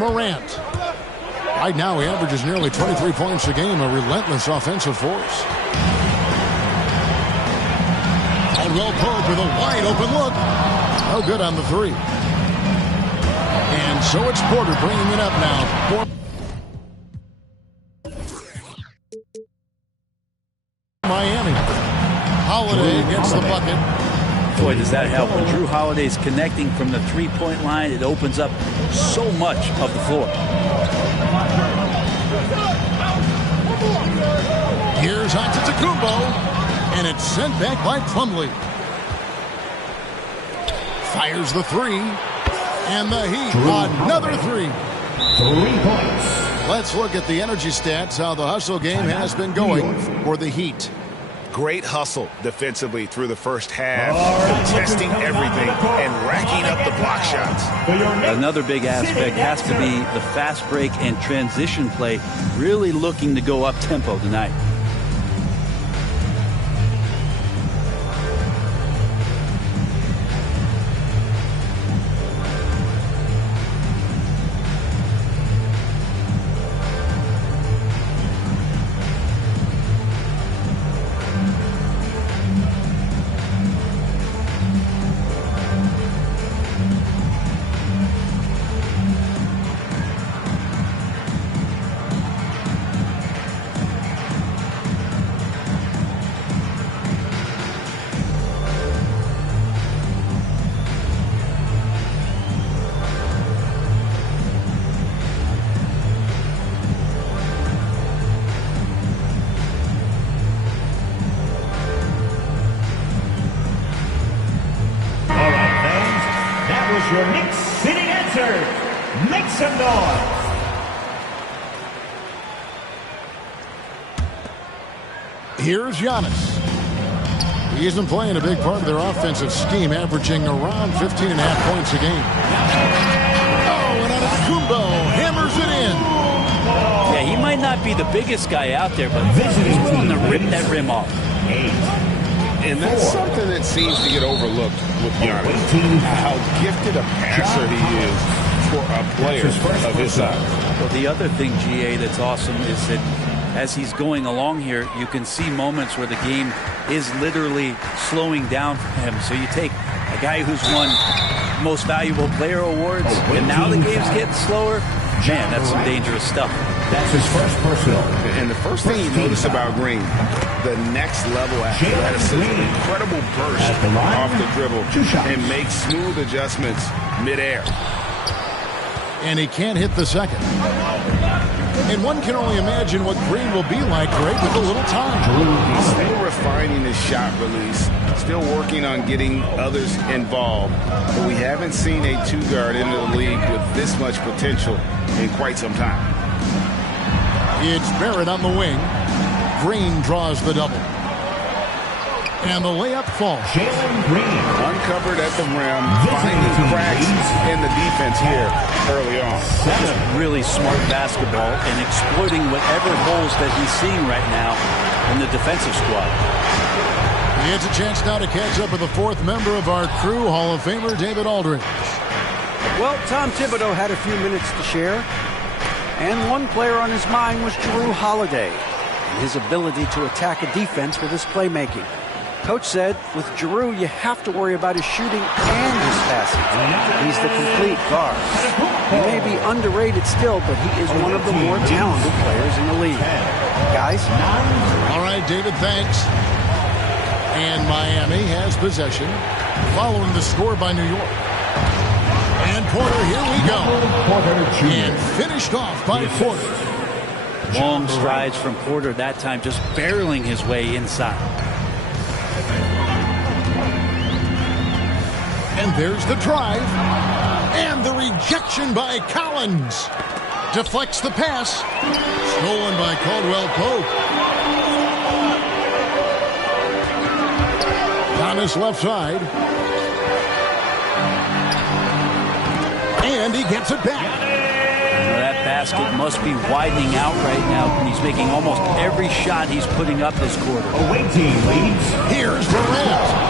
Morant. Right now, he averages nearly 23 points a game, a relentless offensive force. Caldwell Pope with a wide-open look. No good on the three. And so it's Porter bringing it up now. Miami. Holiday gets the bucket. Boy, does that help. When Drew Holiday's connecting from the three-point line, it opens up so much of the floor. Here's Antetokounmpo, and it's sent back by Plumlee. Fires the three, and the Heat, another three. 3 points. Let's look at the energy stats, how the hustle game has been going for the Heat. Great hustle defensively through the first half, contesting everything and racking up the block shots. Another big aspect has to be the fast break and transition play, really looking to go up-tempo tonight. Your Knicks sitting answer. Make some noise. Here's Giannis. He isn't playing a big part of their offensive scheme, averaging around 15.5 points a game. Oh, and Antetokounmpo hammers it in. Yeah, he might not be the biggest guy out there, but he's willing to rip that rim off. 8. And that's something that seems to get overlooked with Giannis. How gifted a passer he is for a player of his size. Well, the other thing, GA, that's awesome is that as he's going along here, you can see moments where the game is literally slowing down for him. So you take a guy who's won Most Valuable Player awards, and now the game's getting slower. Man, that's some dangerous stuff. That's his first personal. And the first thing you notice about Green, the next level athleticism, incredible burst off the dribble, and makes smooth adjustments midair. And he can't hit the second. And one can only imagine what Green will be like, Greg, with a little time. He's still refining his shot release, still working on getting others involved. But we haven't seen a two-guard into the league with this much potential in quite some time. It's Barrett on the wing. Green draws the double. And the layup falls. Jalen Green. Uncovered at the rim, finding cracks in the defense here early on. Really smart basketball and exploiting whatever holes that he's seeing right now in the defensive squad. He has a chance now to catch up with the fourth member of our crew, Hall of Famer David Aldridge. Well, Tom Thibodeau had a few minutes to share, and one player on his mind was Drew Holiday and his ability to attack a defense with his playmaking. Coach said, with Drew, you have to worry about his shooting and his passing. He's the complete guard. He may be underrated still, but he is one of the more talented players in the league. Guys? All right, David, thanks. And Miami has possession, following the score by New York. And Porter, here we go. And finished off by Porter. Long strides from Porter that time, just barreling his way inside. And there's the drive. And the rejection by Collins. Deflects the pass. Stolen by Caldwell Pope. On his left side. And he gets it back. That basket must be widening out right now. He's making almost every shot he's putting up this quarter. Away team leads. Here's Morant.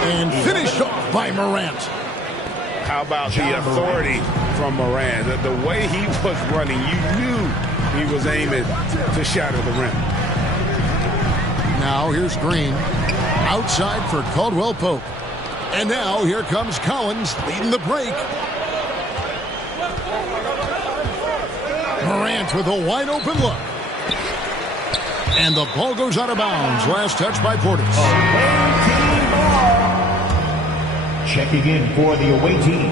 And finished off by Morant. How about the authority from Moran? The way he was running, you knew he was aiming to shatter the rim. Now here's Green. Outside for Caldwell Pope. And now here comes Collins leading the break. Morant with a wide open look. And the ball goes out of bounds. Last touch by Portis. Checking in for the away team.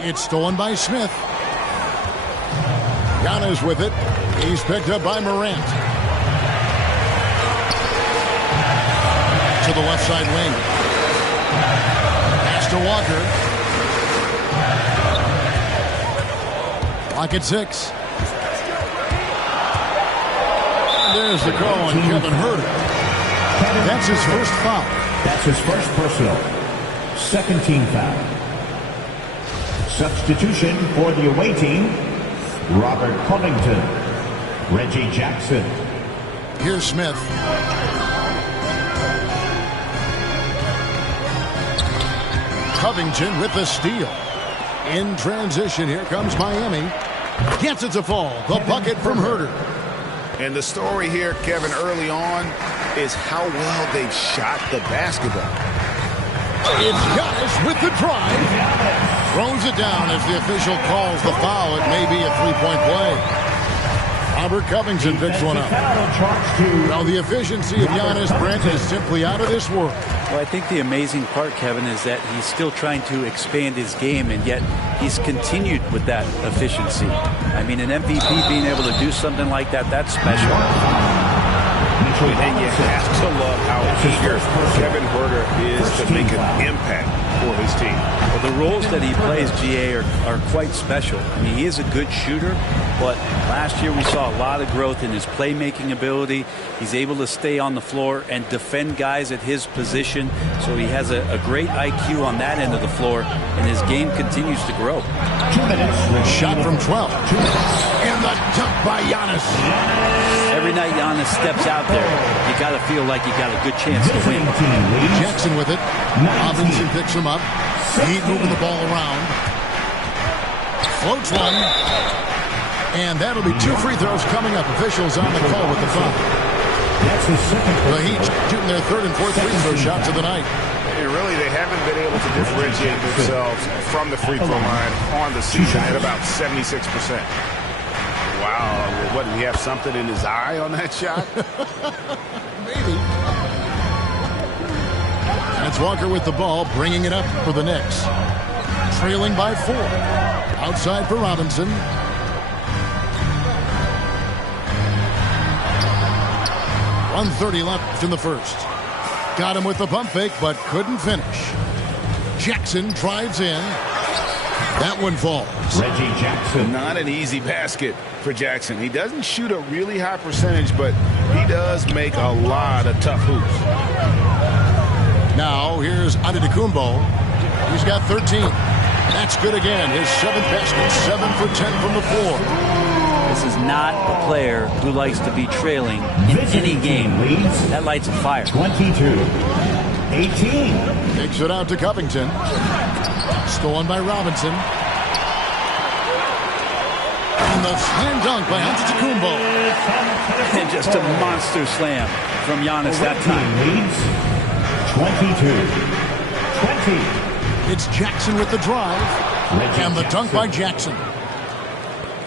It's stolen by Smith. Giannis with it. He's picked up by Morant. To the left side wing. Pass to Walker. Clock at 6. There's the call on Kevin Huerter. That's his first foul. That's his first personal. Second team foul. Substitution for the away team. Robert Covington. Reggie Jackson. Here's Smith. Covington with the steal. In transition, here comes Miami. Gets it to fall. The bucket from Huerter. And the story here, Kevin, early on is how well they've shot the basketball. It's Giannis with the drive. Throws it down as the official calls the foul. It may be a three-point play. Robert Covington picks one up. Now the efficiency of Giannis, Brent, is simply out of this world. Well, I think the amazing part, Kevin, is that he's still trying to expand his game, and yet he's continued with that efficiency. I mean, an MVP being able to do something like that, that's special. And you have to love how eager Kevin Huerter is to make an impact for his team. Well, the roles that he plays, GA, are quite special. I mean, he is a good shooter, but last year we saw a lot of growth in his playmaking ability. He's able to stay on the floor and defend guys at his position, so he has a great IQ on that end of the floor, and his game continues to grow. 2 minutes. Shot from 12. And the dunk by Giannis. Every night Giannis steps out there, you got to feel like you got a good chance to win. Jackson with it. Robinson picks him up. Heat moving the ball around. Floats one. And that'll be 2 free throws coming up. Officials on the call with the foul. The Heat shooting their 3rd and 4th free throw shots of the night. And really, they haven't been able to differentiate themselves from the free throw line on the season at about 76%. Wow, what, did he have something in his eye on that shot? Maybe. That's Walker with the ball, bringing it up for the Knicks. Trailing by 4. Outside for Robinson. .130 left in the first. Got him with the pump fake, but couldn't finish. Jackson drives in. That one falls. Reggie Jackson. Not an easy basket for Jackson. He doesn't shoot a really high percentage, but he does make a lot of tough hoops. Now here's Antetokounmpo. He's got 13. That's good again. His 7th basket, 7 for 10 from the floor. This is not a player who likes to be trailing in any game. That lights a fire. 22-18. Takes it out to Covington. Stolen by Robinson. And the slam dunk by Antetokounmpo. And just a monster slam from Giannis that time. 22-20. It's Jackson with the drive. And the dunk by Jackson.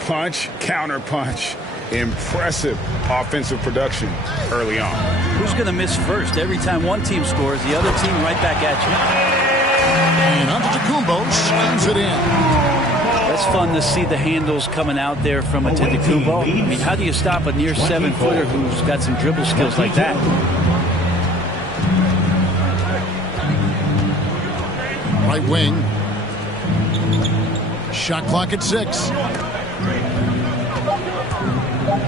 Punch, counter punch. Impressive offensive production early on. Who's going to miss first? Every time one team scores, the other team right back at you. And Antetokounmpo slams it in. That's fun to see the handles coming out there from Antetokounmpo. I mean, how do you stop a near 7-footer who's got some dribble skills like that? Right wing. Shot clock at 6.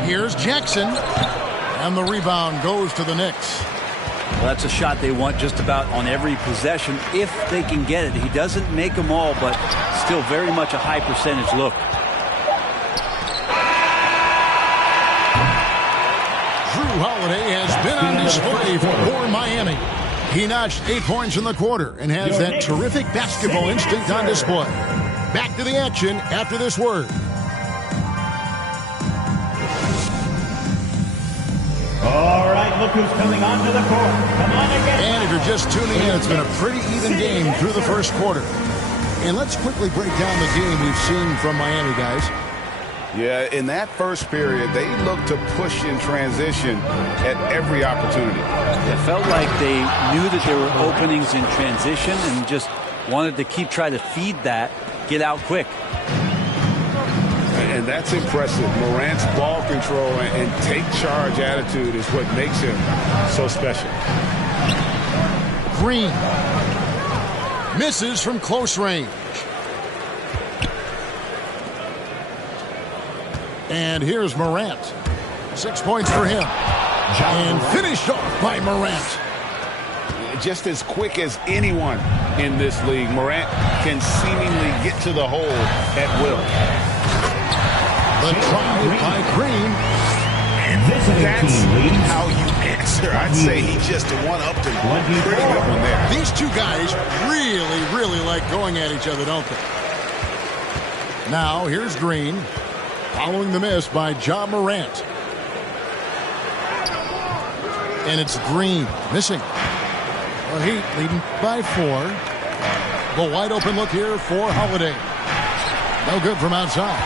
Here's Jackson. And the rebound goes to the Knicks. Well, that's a shot they want just about on every possession if they can get it. He doesn't make them all, but still very much a high percentage look. Drew Holiday has been on display for Miami. He notched 8 points in the quarter and has that terrific basketball instinct on display. Back to the action after this word. All right, look who's coming onto the court. Come on again. And if you're just tuning in, it's been a pretty even game through the first quarter. And let's quickly break down the game we've seen from Miami, guys. Yeah, in that first period, they looked to push in transition at every opportunity. It felt like they knew that there were openings in transition and just wanted to try to feed that, get out quick. And that's impressive. Morant's ball control and take charge attitude is what makes him so special. Green misses from close range. And here's Morant. 6 points for him. And finished off by Morant. Just as quick as anyone in this league, Morant can seemingly get to the hole at will. The try by Green. That's how you answer. I'd say he just one-upped him. Pretty good one there. These two guys really like going at each other, don't they? Now, here's Green. Following the miss by Ja Morant. And it's Green missing. The Heat leading by 4. The wide open look here for Holiday. No good from outside.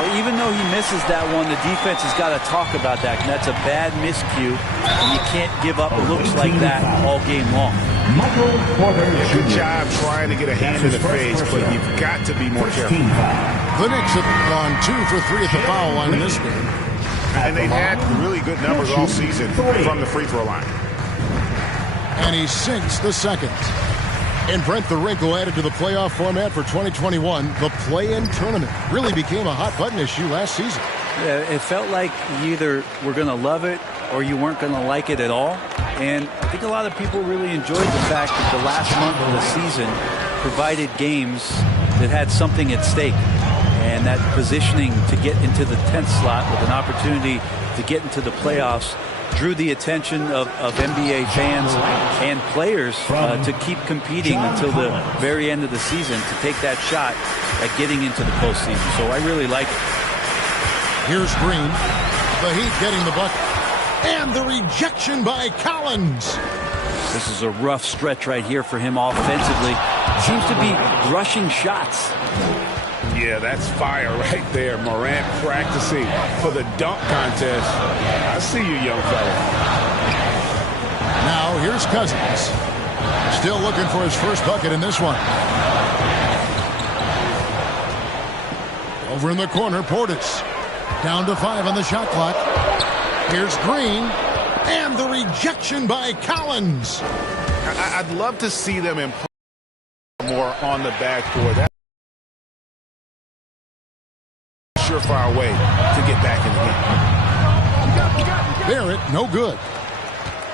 Well, even though he misses that one, the defense has got to talk about that. And that's a bad miscue. And you can't give up looks like that all game long. Good job trying to get a hand in the face, but you've got to be more careful. The Knicks have gone 2 for 3 at the foul line in this game. And they've had really good numbers all season from the free throw line. And he sinks the second. And Brent, the wrinkle added to the playoff format for 2021, the play-in tournament really became a hot-button issue last season. Yeah, it felt like you either were going to love it or you weren't going to like it at all. And I think a lot of people really enjoyed the fact that the last month of the season provided games that had something at stake. And that positioning to get into the 10th slot with an opportunity to get into the playoffs drew the attention of NBA fans and players to keep competing until the very end of the season to take that shot at getting into the postseason. So I really like it. Here's Green. The Heat getting the bucket. And the rejection by Collins. This is a rough stretch right here for him offensively. Seems to be rushing shots. Yeah, that's fire right there. Morant practicing for the dunk contest. I see you, young fella. Now here's Cousins. Still looking for his first bucket in this one. Over in the corner, Portis. Down to 5 on the shot clock. Here's Green. And the rejection by Collins. I'd love to see them impose more on the backboard. That's a surefire way to get back in the game. Barrett, no good.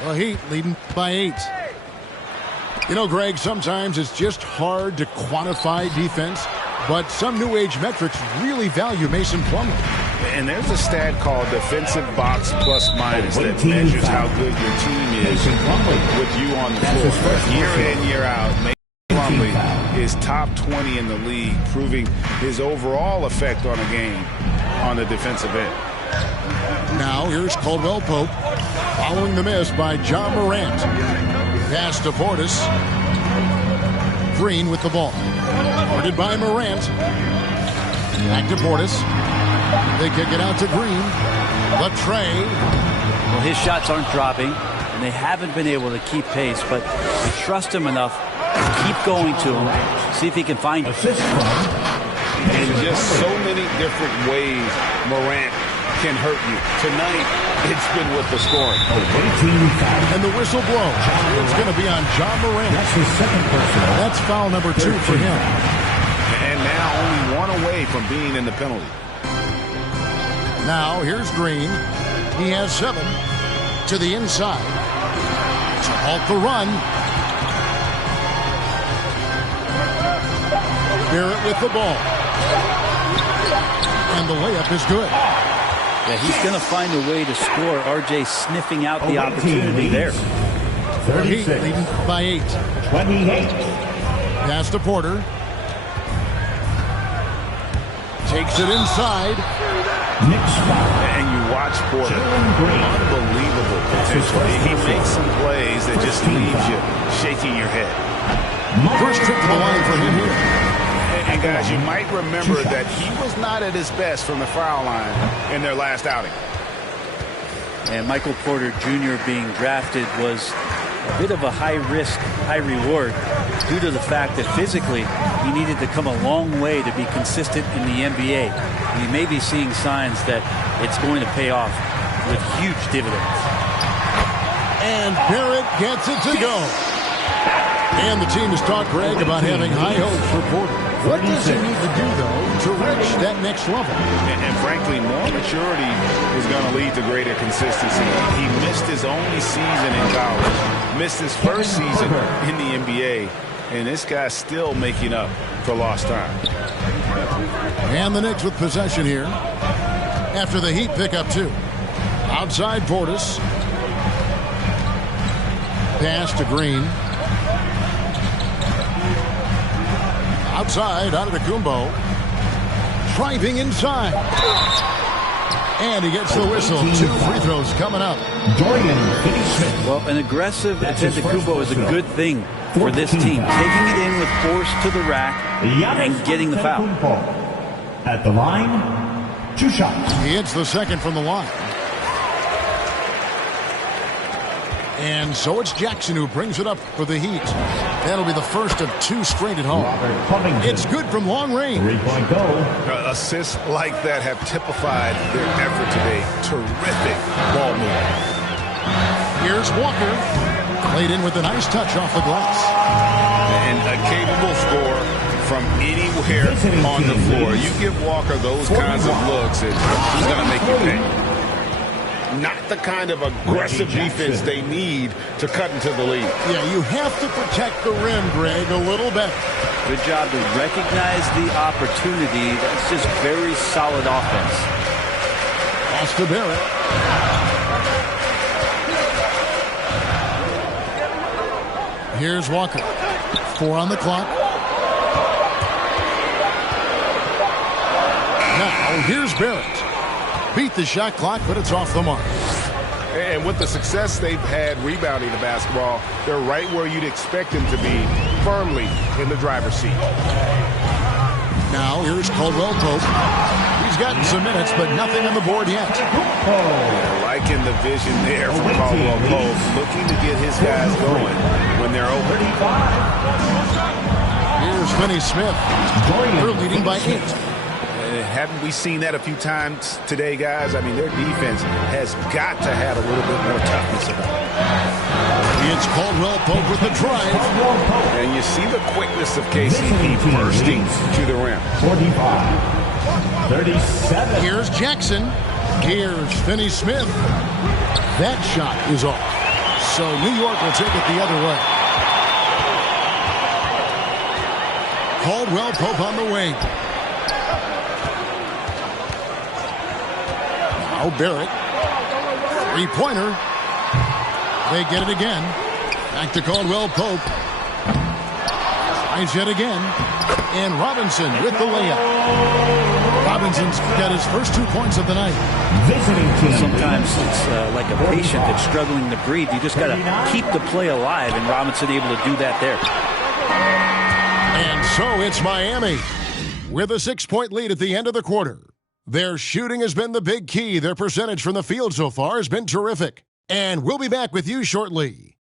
The Heat leading by 8. You know, Greg, sometimes it's just hard to quantify defense, but some new age metrics really value Mason Plumlee. And there's a stat called defensive box plus minus that measures how good your team is with you on the floor. Year in, year out, Mason Plumlee is top 20 in the league, proving his overall effect on a game on the defensive end. Now here's Caldwell Pope following the miss by Ja Morant. Pass to Portis. Green with the ball. Guarded by Morant. Back to Portis. They kick it out to Green. The tray. Well, his shots aren't dropping, and they haven't been able to keep pace, but they trust him enough to keep going to him, see if he can find it. In just so many different ways, Morant can hurt you. Tonight, it's been with the scoring. And the whistle blows. It's going to be on Ja Morant. That's his second personal. That's foul number 2 for him. And now only one away from being in the penalty. Now here's Green. He has 7 to the inside to halt the run. Barrett with the ball. And the layup is good. Yeah, he's going to find a way to score. RJ sniffing out the opportunity there. Heat 36. leading by 8. 28. Pass to Porter. Takes it inside. Next spot. And you watch Porter. Unbelievable potential. He makes some plays that just leaves you shaking your head. First trip to the line for him here. And guys, you might remember that he was not at his best from the foul line in their last outing. And Michael Porter Jr. being drafted was a bit of a high risk, high reward due to the fact that physically he needed to come a long way to be consistent in the NBA. We may be seeing signs that it's going to pay off with huge dividends. And Barrett gets it to go. And the team has talked, Greg, about having high hopes for Porter. What does he need to do, though, to reach that next level? And frankly, more maturity is going to lead to greater consistency. He missed his only season in college, missed his first season in the NBA, and this guy's still making up for lost time. And the Knicks with possession here after the Heat pick up 2. Outside Portis. Pass to Green. Outside, Antetokounmpo. Driving inside. And he gets the whistle. 2 free throws coming up. Well, an aggressive Antetokounmpo is a good thing for this team. Taking it in with force to the rack and getting the foul. At the line, 2 shots. He hits the second from the line. And so it's Jackson who brings it up for the Heat. That'll be the first of 2 straight at home. It's good from long range. 3-point goal. Assists like that have typified their effort today. Terrific ball movement. Here's Walker. Played in with a nice touch off the glass. And a capable scorer from anywhere on the floor. You give Walker those kinds of looks, he's going to make you pay. Not the kind of aggressive defense they need to cut into the lead. Yeah, you have to protect the rim, Greg, a little better. Good job to recognize the opportunity. That's just very solid offense. Pass to Barrett. Here's Walker. 4 on the clock. Now, here's Barrett. Beat the shot clock, but it's off the mark. And with the success they've had rebounding the basketball, they're right where you'd expect them to be, firmly in the driver's seat. Now, here's Caldwell Pope. He's gotten some minutes, but nothing on the board yet. Liking the vision there from Caldwell Pope, looking to get his guys going when they're open. Here's Finney Smith. They're leading by 8. Haven't we seen that a few times today, guys? I mean, their defense has got to have a little bit more toughness about it. It's Caldwell Pope with the drive. And you see the quickness of KCP bursting to the rim. 45. 37. Here's Jackson. Here's Finney Smith. That shot is off. So New York will take it the other way. Caldwell Pope on the wing. Now Barrett. 3-pointer. They get it again. Back to Caldwell Pope. Tries yet again. And Robinson with the layup. Robinson's got his first 2 points of the night. Sometimes it's like a patient that's struggling to breathe. You just got to keep the play alive, and Robinson able to do that there. And so it's Miami with a 6-point lead at the end of the quarter. Their shooting has been the big key. Their percentage from the field so far has been terrific. And we'll be back with you shortly.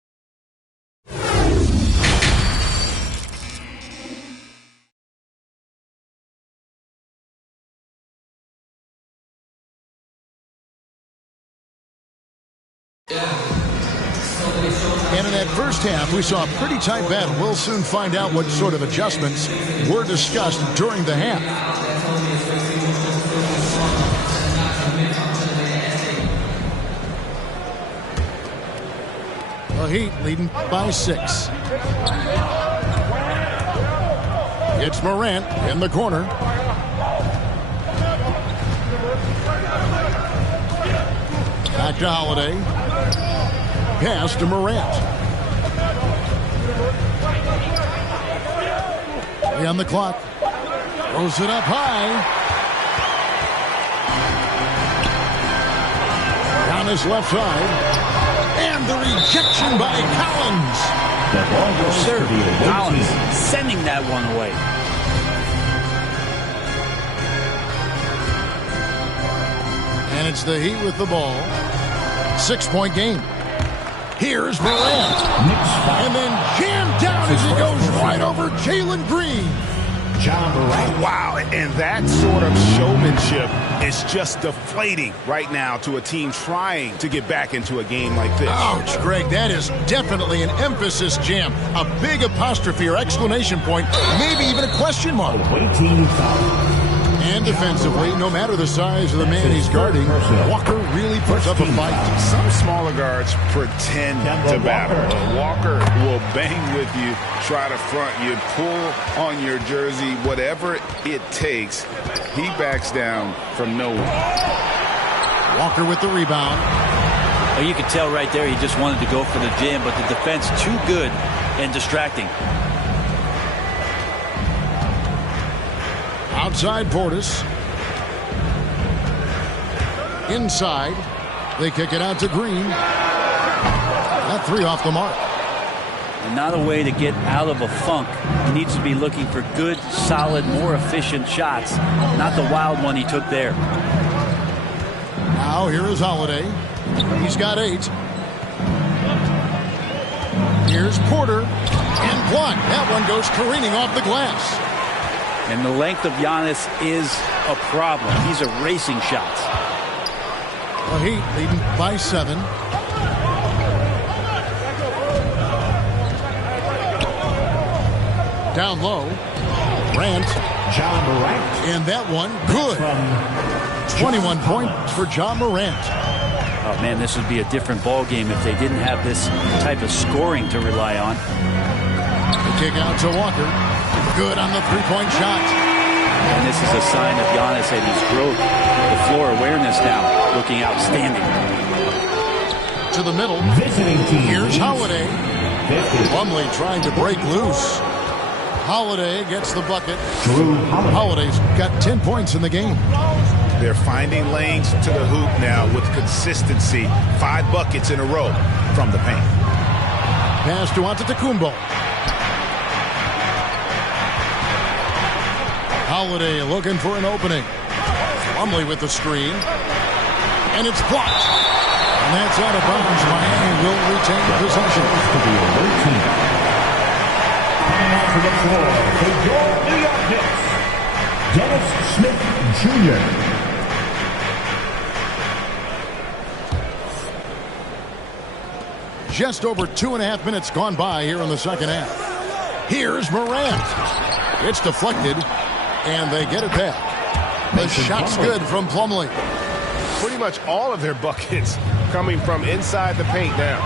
And in that first half, we saw a pretty tight battle. We'll soon find out what sort of adjustments were discussed during the half. The Heat leading by 6. It's Morant in the corner. Back to Holiday. Pass to Morant. 2:50 on the clock. Throws it up high. On his left side. And the rejection by Collins. The ball goes Sir, to the away Collins team. sending that one away. And it's the Heat with the ball. 6-point game. Here's Morant. And then jammed down as he goes right over Jalen Green. John Morant. Wow, and that sort of showmanship is just deflating right now to a team trying to get back into a game like this. Ouch, Greg, that is definitely an emphasis jam. A big apostrophe or exclamation point, maybe even a question mark. Away team foul. And defensively, no matter the size of the man he's guarding, Walker really puts up a fight. Some smaller guards pretend to battle. Walker will bang with you, try to front you, pull on your jersey, whatever it takes. He backs down from nowhere. Walker with the rebound. Well, you could tell right there he just wanted to go for the jam, but the defense too good and distracting. Outside Portis. Inside. They kick it out to Green. That three off the mark. And not a way to get out of a funk. He needs to be looking for good, solid, more efficient shots. Not the wild one he took there. Now here is Holiday. He's got 8. Here's Porter. And blocked. That one goes careening off the glass. And the length of Giannis is a problem. He's erasing shots. The Heat leading by 7. Down low. Grant. John Morant. And that one good. 21 points for John Morant. Oh, man, this would be a different ball game if they didn't have this type of scoring to rely on. The kick out to Walker. Good on the three-point shot. And this is a sign of Giannis and his growth. The floor awareness now looking outstanding. To the middle. Visiting team. Here's Holiday. Plumlee trying to break loose. Holiday gets the bucket. Drew Holiday's got 10 points in the game. They're finding lanes to the hoop now with consistency. 5 buckets in a row from the paint. Pass to Antetokounmpo. Holiday looking for an opening. Plumlee with the screen. And it's blocked. And that's out of bounds. Miami will retain possession. To the away team. Coming out to the floor for your New York Knicks, Dennis Smith Jr. Just over 2.5 minutes gone by here in the second half. Here's Morant. It's deflected, and they get it back. The shot's good from Plumlee. Pretty much all of their buckets coming from inside the paint now.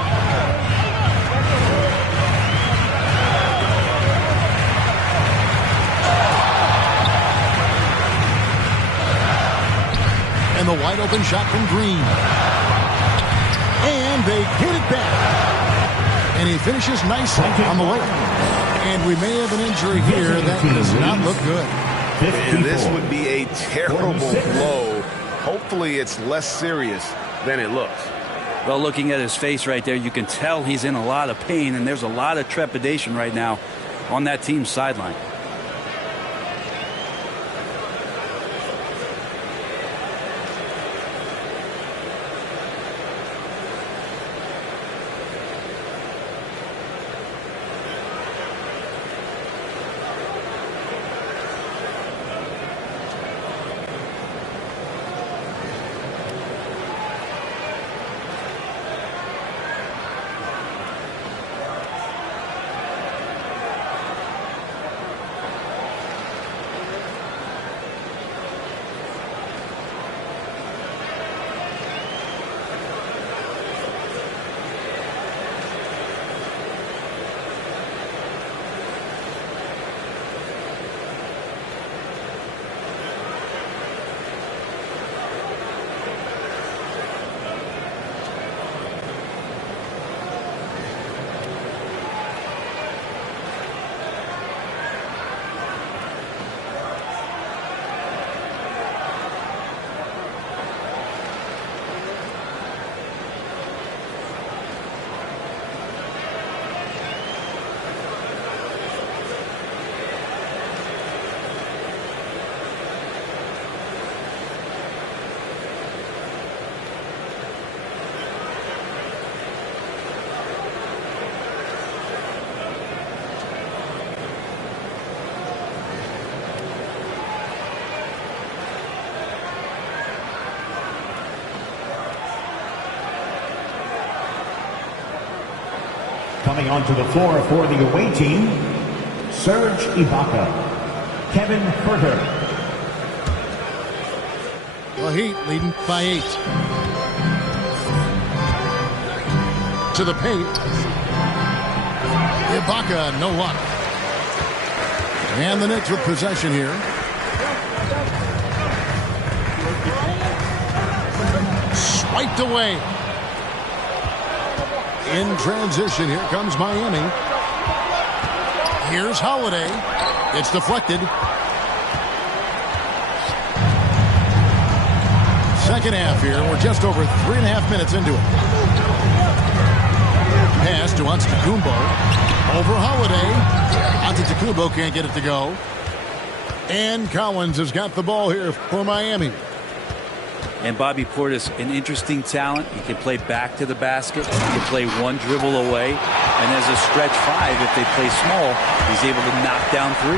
And the wide open shot from Green. And they get it back. And he finishes nicely on the layup. And we may have an injury here that does not look good. And this would be a terrible blow. Hopefully it's less serious than it looks. Well, looking at his face right there, you can tell he's in a lot of pain, and there's a lot of trepidation right now on that team's sideline. Coming onto the floor for the away team, Serge Ibaka, Kevin Herter. The Heat leading by 8. To the paint. Ibaka, no luck. And the Knicks with possession here. Swiped away. In transition, here comes Miami. Here's Holiday. It's deflected. Second half here. We're just over 3.5 minutes into it. Pass to Antetokounmpo. Over Holiday. Antetokounmpo can't get it to go. And Collins has got the ball here for Miami. And Bobby Portis, an interesting talent. He can play back to the basket. He can play one dribble away. And as a stretch 5, if they play small, he's able to knock down 3.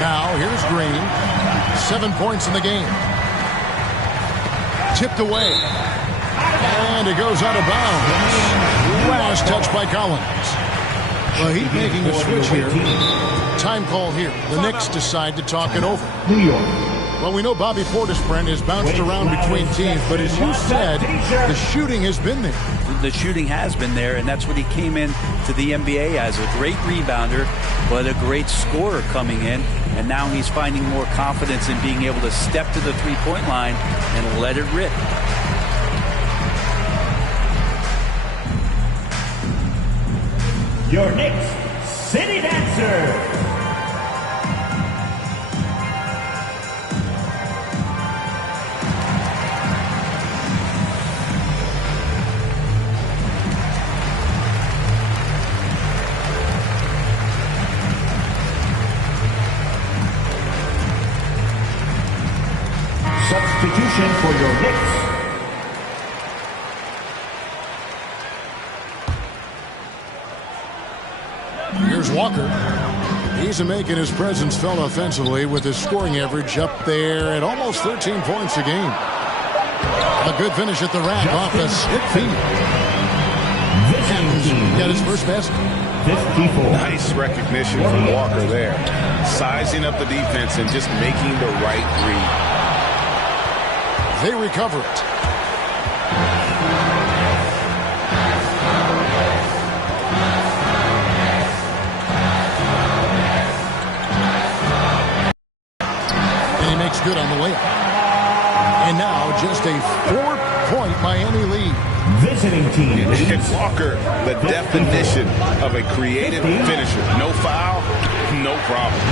Now, here's Green. 7 points in the game. Tipped away. And it goes out of bounds. Last touch by Collins. The Heat making a switch here. Time call here. The Knicks decide to talk it over. New York. Well, we know Bobby Portis, Brent, has bounced around between teams, but as you said, the shooting has been there. The shooting has been there, and that's what he came in to the NBA as, a great rebounder, but a great scorer coming in. And now he's finding more confidence in being able to step to the three-point line and let it rip. Your Knicks City Dancer. Substitution for your Knicks. Here's Walker. He's making his presence felt offensively with his scoring average up there at almost 13 points a game. A good finish at the rack off the stick feed. Got his first basket. 54. Nice recognition from Walker there. Sizing up the defense and just making the right read. They recover it. And he makes good on the layup. And now just a 4-point Miami lead. Visiting team. And Walker, the definition of a creative finisher. No foul, no problem.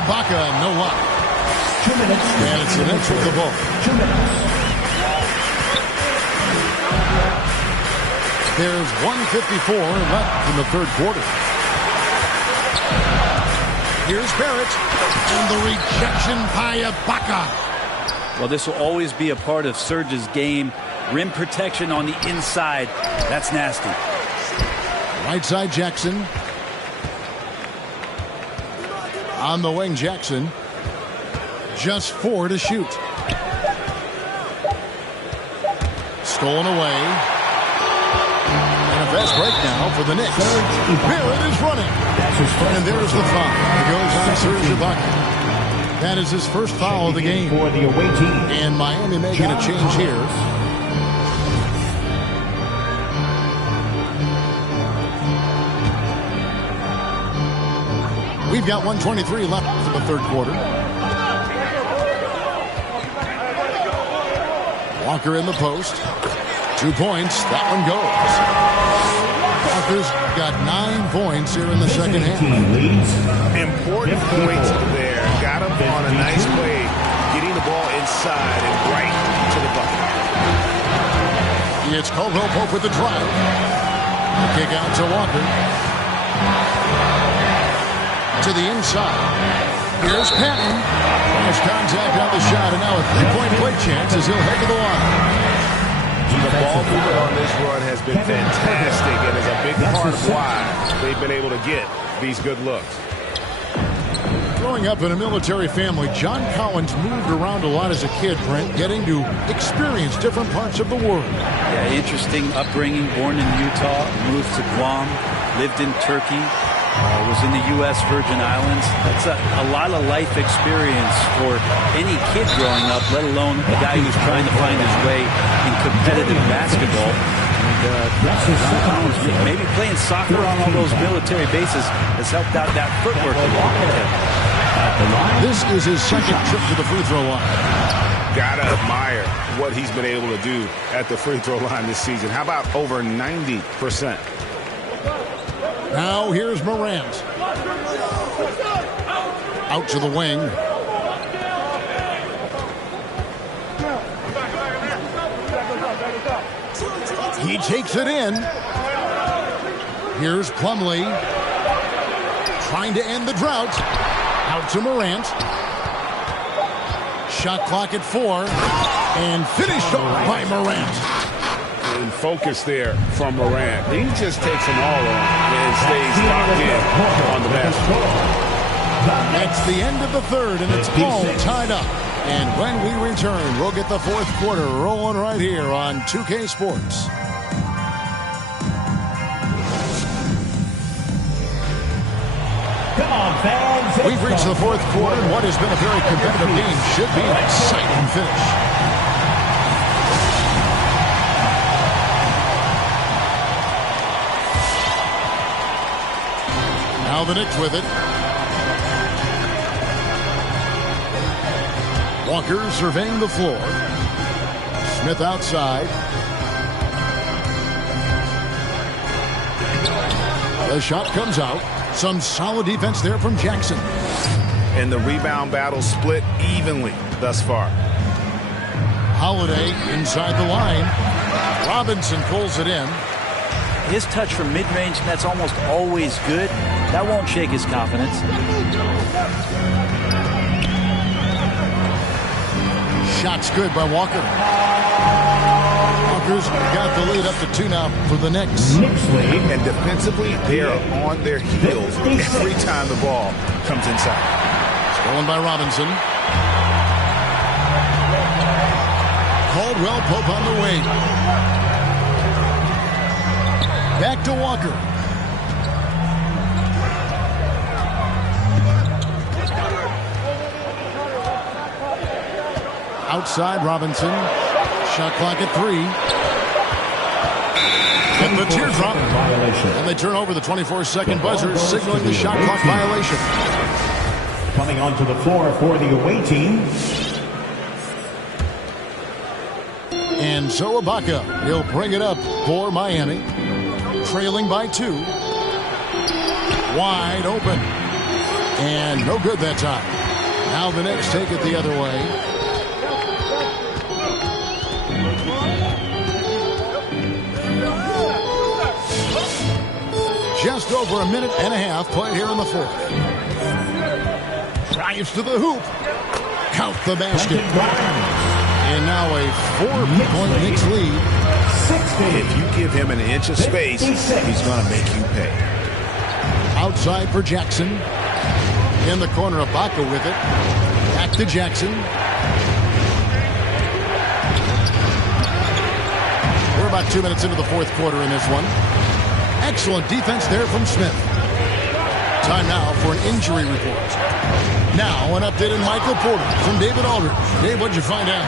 Ibaka, no luck. 2 minutes. And it's the Knicks with the ball. 2 minutes. There's 1:54 left in the third quarter. Here's Barrett. And the rejection by Ibaka. Well, this will always be a part of Serge's game. Rim protection on the inside. That's nasty. Right side Jackson. On the wing, Jackson. Just 4 to shoot. Stolen away. And a fast break now for the Knicks. Barrett is running. And there's the foul. It goes on Serge Ibaka. That is his first foul of the game. For the away team. And Miami making a change here. We've got 1:23 left in the third quarter. Walker in the post. 2 points. That one goes. Walker's got 9 points here in the second half. Important points there. Got him on a nice play, getting the ball inside and right to the bucket. It's Caldwell Pope with the drive. The kick out to Walker. To the inside. Here's Patton. Nice contact on the shot, and now a three-point play chance as he'll head to the line. The ball movement on this run has been fantastic and is a big part of why they've been able to get these good looks. Growing up in a military family, John Collins moved around a lot as a kid, Brent, getting to experience different parts of the world. Yeah, interesting upbringing. Born in Utah, moved to Guam, lived in Turkey, was in the U.S. Virgin Islands. That's a lot of life experience for any kid growing up, let alone a guy who's trying to find his way in competitive basketball. And maybe playing soccer on all those military bases has helped out that footwork a lot. This is his second trip to the free throw line. Gotta admire what he's been able to do at the free throw line this season. How about over 90%? Now here's Morant. Out to the wing. He takes it in. Here's Plumlee. Trying to end the drought. Out to Morant. Shot clock at 4. And finished off by Morant. And focus there from Morant. He just takes them all on and stays locked in on the basket. That's the end of the third, and it's all tied up. And when we return, we'll get the fourth quarter rolling right here on 2K Sports. Come on, fans. We've reached the fourth quarter, and what has been a very competitive game should be an exciting finish. Now the Knicks with it. Walker surveying the floor. Smith outside. The shot comes out. Some solid defense there from Jackson. And the rebound battle split evenly thus far. Holiday inside the line. Robinson pulls it in. His touch from mid-range, that's almost always good. That won't shake his confidence. Shot's good by Walker. Walker's got the lead up to 2 now for the Knicks. And defensively, they are on their heels every time the ball comes inside. Stolen by Robinson. Caldwell Pope on the wing. Back to Walker. Outside Robinson. Shot clock at 3. And the teardrop. And they turn over the 24-second buzzer, signaling the shot clock violation. Coming onto the floor for the away team. And so Ibaka, he'll bring it up for Miami. Trailing by 2. Wide open. And no good that time. Now the Knicks take it the other way. Just over a minute and a half played here in the fourth. Drives to the hoop. Count the basket. And now a 4-point Knicks lead. If you give him an inch of space, he's going to make you pay. Outside for Jackson. In the corner, Ibaka with it. Back to Jackson. We're about 2 minutes into the fourth quarter in this one. Excellent defense there from Smith. Time now for an injury report. Now an update on Michael Porter from David Aldridge. Dave, what'd you find out?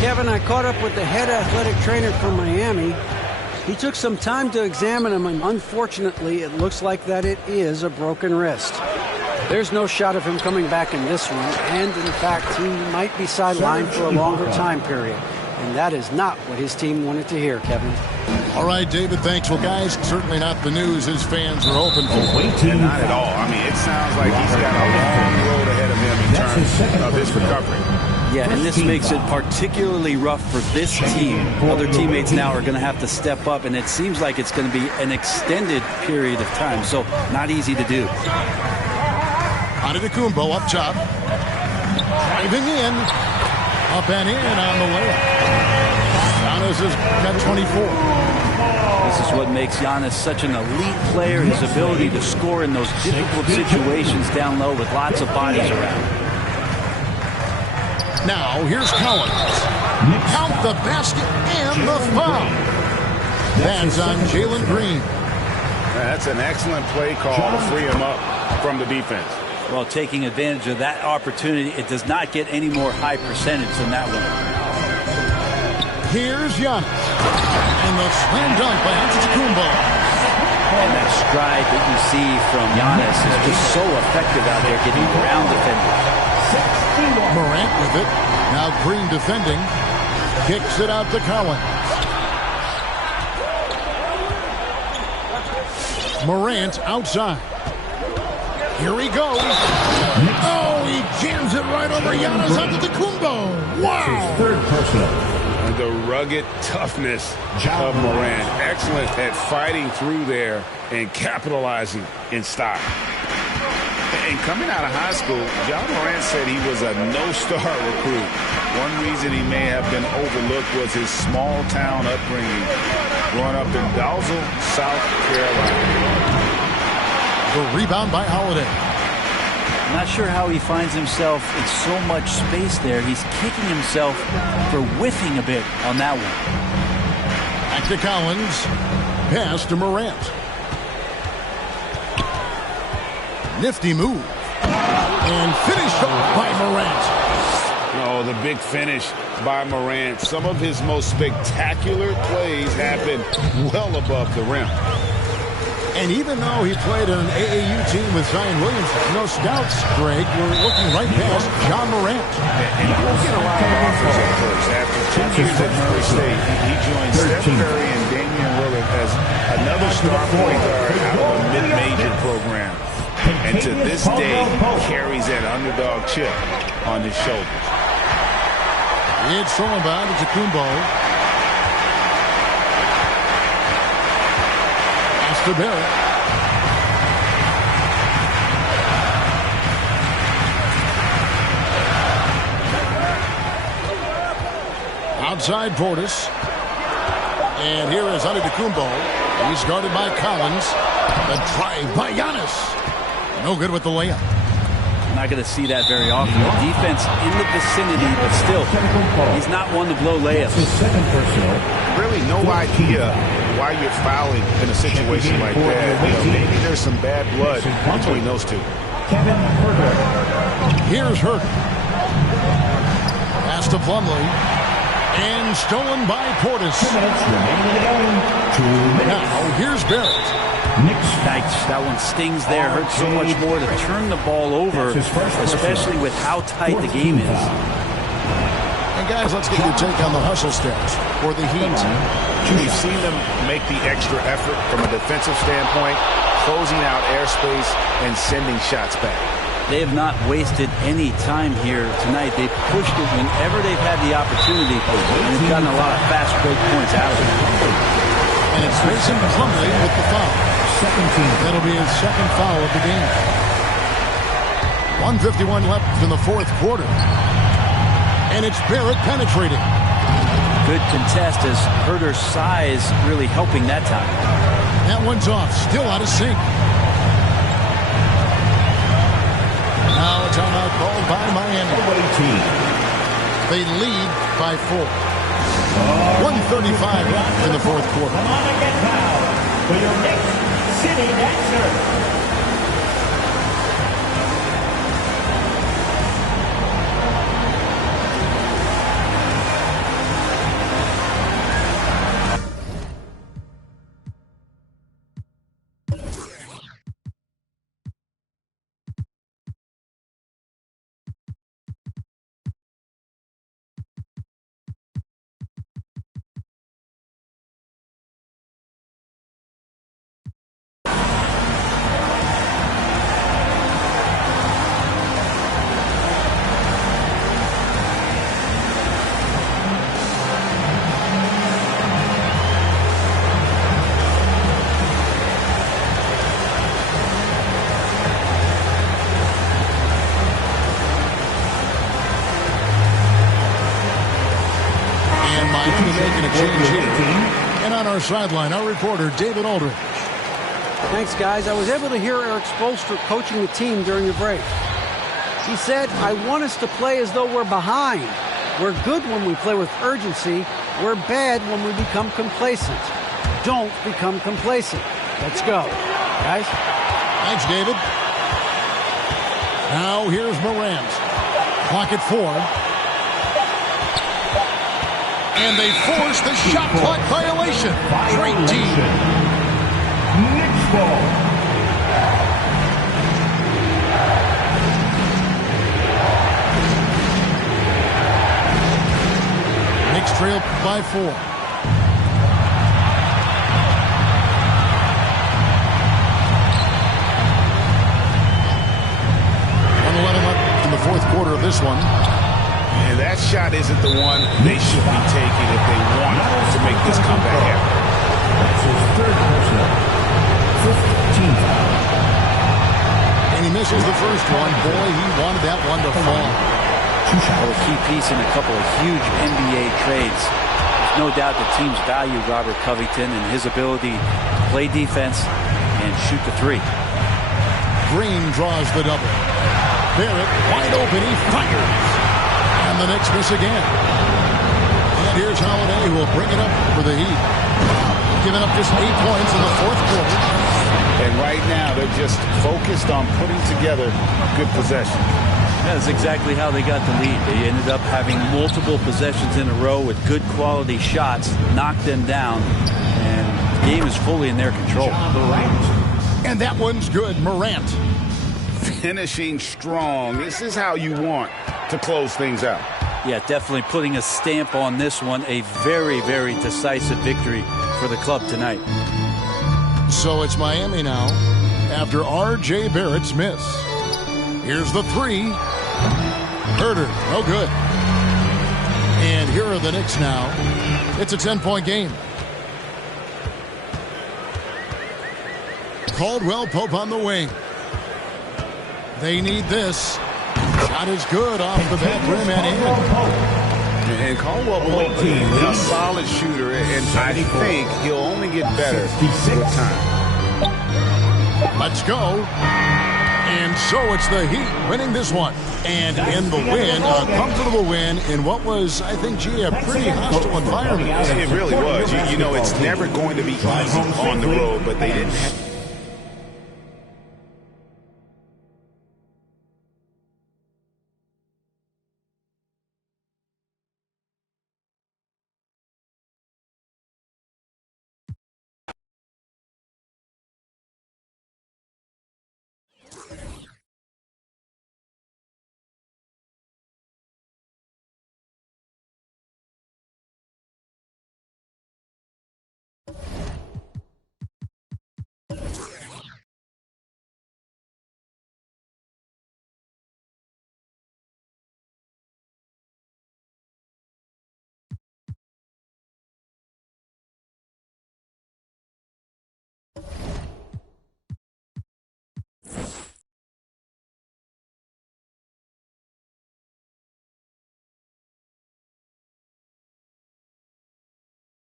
Kevin, I caught up with the head athletic trainer from Miami. He took some time to examine him, and unfortunately, it looks like that it is a broken wrist. There's no shot of him coming back in this one, and in fact, he might be sidelined for a longer time period. And that is not what his team wanted to hear, Kevin. All right, David, thanks. Well, guys, certainly not the news his fans were hoping for. And not at all. I mean, it sounds like he's got a long road ahead of him in terms of his recovery. Yeah, and this makes it particularly rough for this team. Other teammates now are going to have to step up, and it seems like it's going to be an extended period of time, so not easy to do. Antetokounmpo up top. Driving in. Up and in on the layup. Giannis has got 24. This is what makes Giannis such an elite player, his ability to score in those difficult situations down low with lots of bodies around. Now, here's Collins. Count the basket and the foul. That's on Jalen Green. That's an excellent play call to free him up from the defense. Well, taking advantage of that opportunity, it does not get any more high percentage than that one. Here's Giannis. And the slam dunk by Antetokounmpo. And that stride that you see from Giannis is just so effective out there getting around defenders. Morant with it. Now Green defending. Kicks it out to Collins. Morant outside. Here he goes. Oh, he jams it right over Giannis Antetokounmpo. Wow. Third personal. The rugged toughness of Morant. Excellent at fighting through there and capitalizing in style. And coming out of high school, John Morant said he was a no-star recruit. One reason he may have been overlooked was his small-town upbringing, growing up in Dalzell, South Carolina. The rebound by Holiday. I'm not sure how he finds himself in so much space there. He's kicking himself for whiffing a bit on that one. Back to Collins. Pass to Morant. Nifty move. And finished off by Morant. Oh, the big finish by Morant. Some of his most spectacular plays happen well above the rim. And even though he played on an AAU team with Zion Williamson, no scouts, Greg, were looking right past John Morant. And he will get a lot of offers at first. After 2 years at Murray State, he joined Steph Curry and Damian Lillard as another star point guard out of a mid-major program. And to this day, carries that underdog chip on his shoulders. It's thrown by Antetokounmpo. To Barrett. Outside Portis. And here is Antetokounmpo. He's guarded by Collins. The drive by Giannis. No good with the layup. I'm not going to see that very often. The defense in the vicinity, but still, he's not one to blow layups. Really no idea why you're fouling in a situation like that. You know, maybe there's some bad blood between those two. Here's Hurt. Pass to Plumlee. And stolen by Portis. Now here's Barrett. That one stings there. Hurts so much more to turn the ball over, especially with how tight the game is. And guys, let's get your take on the hustle steps for the Heat. We've seen them make the extra effort from a defensive standpoint, closing out airspace and sending shots back. They have not wasted any time here tonight. They've pushed it whenever they've had the opportunity, and they've gotten a lot of fast break points out of it. And it's Mason Plumlee with the foul. That'll be his second foul of the game. 1:51 left in the fourth quarter. And it's Barrett penetrating. Good contest as Herter's size really helping that time. That one's off. Still out of sync. Now a timeout called by Miami. They lead by 4. 1:35 left in the fourth quarter. Come on and get fouled for your next city dancer. Miami making a change here. And on our sideline, our reporter, David Aldridge. Thanks, guys. I was able to hear Eric Spoelstra coaching the team during the break. He said, I want us to play as though we're behind. We're good when we play with urgency. We're bad when we become complacent. Don't become complacent. Let's go. Guys? Thanks, David. Now here's Morant. Clock at 4. And they force the shot clock violation. Great team. Knicks ball. Knicks trail by 4. Up in the fourth quarter of this one. And that shot isn't the one they should be taking if they want to make this comeback happen. That's his third personal. 15 foul. And he misses the first one. Boy, he wanted that one to fall. A key piece in a couple of huge NBA trades. There's no doubt the teams value Robert Covington and his ability to play defense and shoot the three. Green draws the double. Barrett wide open. He fires. And the Knicks miss again. And here's Holiday, who will bring it up for the Heat. Giving up just 8 points in the fourth quarter. And right now, they're just focused on putting together good possession. That's exactly how they got the lead. They ended up having multiple possessions in a row with good quality shots, knocked them down, and the game is fully in their control. And that one's good. Morant. Finishing strong. This is how you want to close things out. Yeah, definitely putting a stamp on this one. A very, very decisive victory for the club tonight. So it's Miami now after R.J. Barrett's miss. Here's the three. Herter, no good. And here are the Knicks now. It's a 10-point game. Caldwell Pope on the wing. They need this. Shot is good off the back rim and in. And Caldwell Pope is a solid shooter, and I think he'll only get better with time. Let's go. And so it's the Heat winning this one. And in the win, a comfortable win in what was, I think, a pretty hostile environment. It really was. You know, it's never going to be easy on the road, but they didn't have